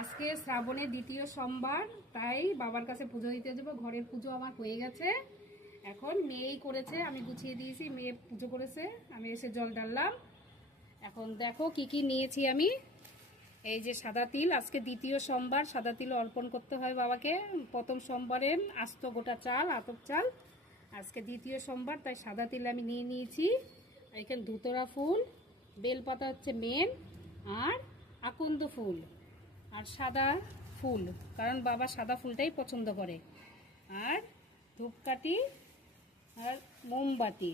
আজকে শ্রাবণের দ্বিতীয় সোমবার, তাই বাবার কাছে পুজো দিতে যাব। ঘরের পুজো আমার হয়ে গেছে, এখন মেয়েই করেছে, আমি গুছিয়ে দিয়েছি, মেয়ে পুজো করেছে, আমি এসে জল ডাললাম। এখন দেখো কি কি নিয়েছি আমি। এই যে সাদা তিল, আজকে দ্বিতীয় সোমবার, সাদা তিল অর্পণ করতে হয় বাবাকে। প্রথম সোমবারের আস্ত গোটা চাল, আতপ চাল, আজকে দ্বিতীয় সোমবার, তাই সাদা তিল আমি নিয়ে নিয়েছি। এখানে ধুতরা ফুল, বেলপাতা হচ্ছে মেন, আর আকন্দ ফুল, আর সাদা ফুল, কারণ বাবা সাদা ফুলটাই পছন্দ করে, আর ধূপকাঠি আর মোমবাতি,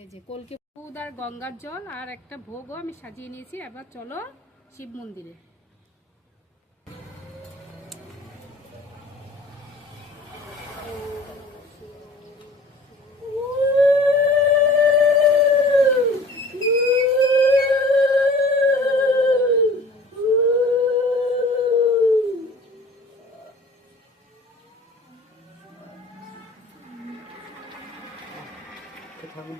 এই যে কলকে দুধ আর গঙ্গার জল, আর একটা ভোগও আমি সাজিয়ে নিয়েছি। এবার চলো শিব মন্দিরে। ঠাকুর